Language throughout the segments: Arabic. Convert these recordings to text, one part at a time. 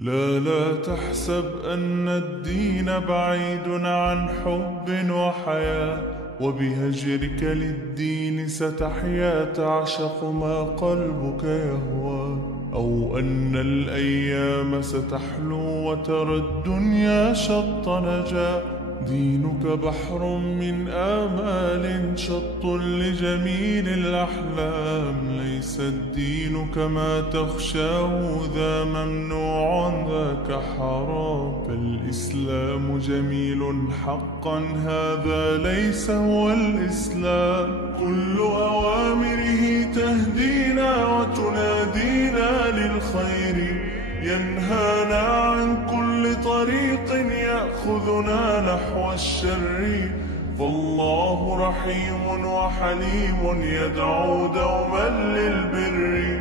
لا تحسب أن الدين بعيد عن حب وحياة، وبهجرك للدين ستحيا تعشق ما قلبك يهوى، أو أن الأيام ستحلو وترى الدنيا شط نجاة. دينك بحر من آمال شط لجميل الأحلام، ليس الدين كما تخشاه ذا ممنوع ذاك حرام. فالإسلام جميل حقا هذا ليس هو الإسلام، كل أوامره تهدينا وتنادينا للخير، ينهانا عن كل طريق يأخذنا نحو الشر. فالله رحيم وحليم يدعو دوما للبر،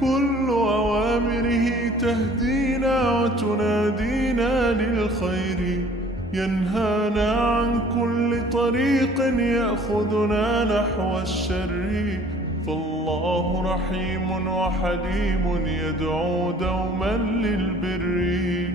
كل أوامره تهدينا وتنادينا للخير، ينهانا عن كل طريق يأخذنا نحو الشر. فالله رحيم وحليم يدعو دوما للبر.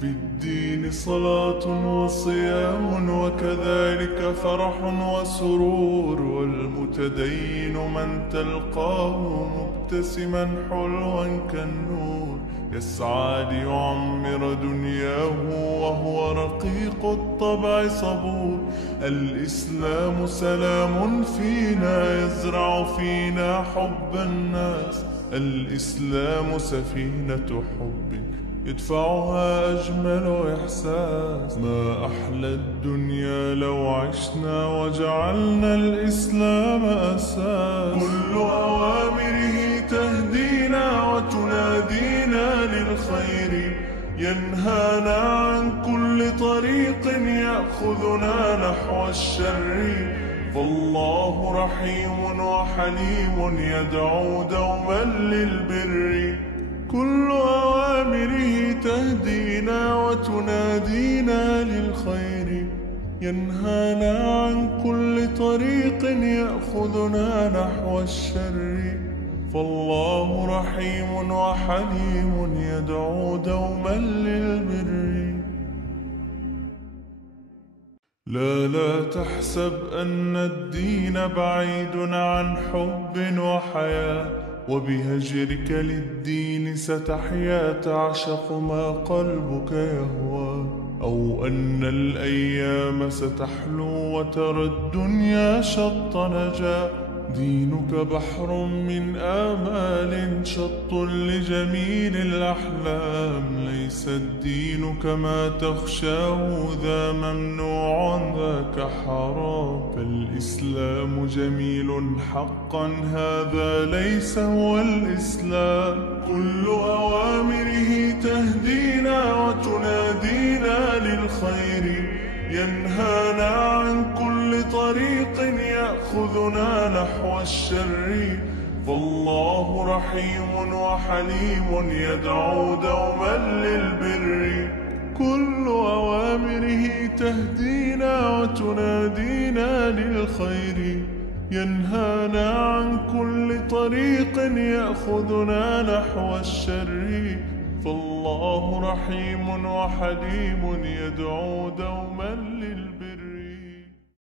في الدين صلاة وصيام وكذلك فرح وسرور، والمتدين من تلقاه مبتسما حلوا كالنور، يسعى ليعمر دنياه وهو رقيق الطبع صبور. الإسلام سلام فينا يزرع فينا حب الناس، الإسلام سفينة حب يدفعها أجمل إحساس. ما أحلى الدنيا لو عشنا وجعلنا الإسلام أساس، كل أوامره تهدينا وتنادينا للخير، ينهانا عن كل طريق يأخذنا نحو الشر. فالله رحيم وحليم يدعو دوما للبر، كل أوامره تهدينا وتنادينا للخير، ينهانا عن كل طريق يأخذنا نحو الشر. فالله رحيم وحليم يدعو دوما للبر. لا تحسب أن الدين بعيد عن حب وحياة، وبهجرك للدين ستحيا تعشق ما قلبك يهوى، أو أن الأيام ستحلو وترى الدنيا شط نجاة. دينك بحر من آمال شط لجميل الأحلام، ليس الدين كما تخشاه ذا ممنوع ذاك حرام. فالإسلام جميل حقا هذا ليس هو الإسلام، كل أوامره تهدينا وتنادينا للخير، ينهانا عن كل طريق يأخذنا نحو الشر. فالله رحيم وحليم يدعو دوما للبر، كل أوامره تهدينا وتنادينا للخير، ينهانا عن كل طريق يأخذنا نحو الشر. فالله رحيم وحليم يدعو دوما للبر.